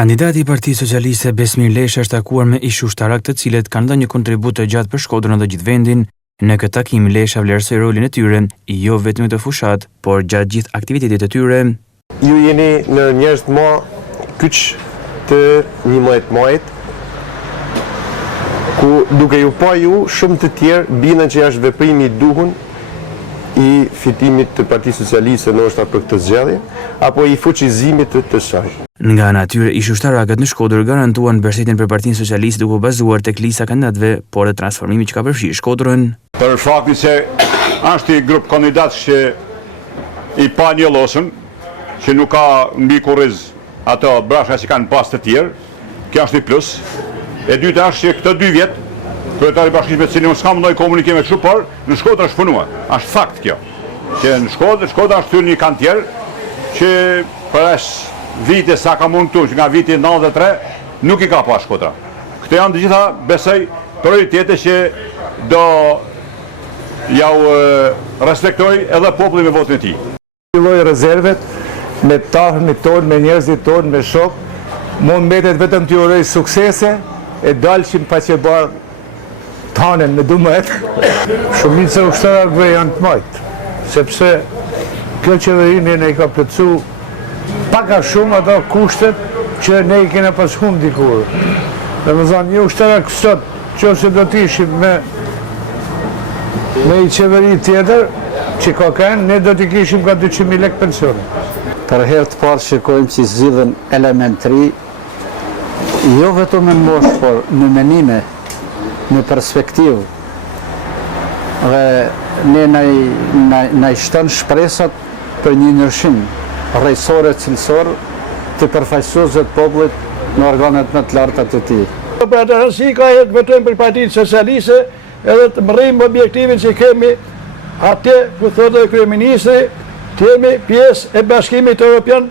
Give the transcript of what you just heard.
Kandidati i Partisë Socialiste Besmir Lesha është takuar me ish ushtarak të cilët kanë dhënë një kontribut të gjatë për Shkodrën dhe gjithë vendin. Në këtë takim Lesha vlerësoi rolin e tyre, jo vetëm të fushat, por gjatë gjithë aktivitetit të tyre. Ju jeni në njerëz të ma kyç të 11 majit, ku duke ju pa ju, shumë të tjerë binen që është veprimi i duhur i fitimit të Partisë Socialiste ndoshta për këtë zgjedhje, apo i fuqizimit të saj. Nga ana e tyre, ish ushtarakët në Shkodër garantuan mbështetjen për Partinë Socialiste duke bazuar tek lista kandidatëve, por dhe transformimi që ka përfshirë Shkodrën. Për faktin se është i grup kandidatës që i pa një losën, që nuk ka mbi kurriz ato brashka që kanë pas të tjerë, kjo është i plus. E dyta është që këtë 2 vjet, kryetari i bashkisë me cilin s'kam ndonjë komunikim me kështu, por në Shkodër është punuar. Është fakt kjo. Që në Shkodër është thyrë një kantier që për vite sa ka mund këtu, që nga viti 93, nuk i ka pa Shkodra. Këto janë të gjitha, besoj, prioritete që do jau respektoj edhe populli me votin e tij. Lloj rezervet me tahmin tonë, me njerëzit tonë, me shok, mund mbetet vetëm të uroj suksese e dalshin pa që bar tanen me 12. Shumica ushtarakëve janë të majtë, sepse kjo qeverini ne i ka plotsu paka shumë ato kushtet që ne i kena pas humbur dikur. Domethënë një ushtarak sot, nëse do të ishim me një qeveri tjetër që ka kanë, ne do të kishim ka 200.000 lekë pensione. Për herë të parë shikojmë që zgjidhen elementari, jo vetëm në moshë, por në menime, në perspektivë. Dhe ne na i shton shpresat për një ndryshim rrejsore, cilësor, të përfaqësuesve të popullit në organet më të larta të tij. Për atë rëndësi ka jetë vetëm për Partinë Socialiste, edhe të mërrim objektivin që kemi atje, ku thotë kryeministri, të jemi pjesë e Bashkimit Evropian.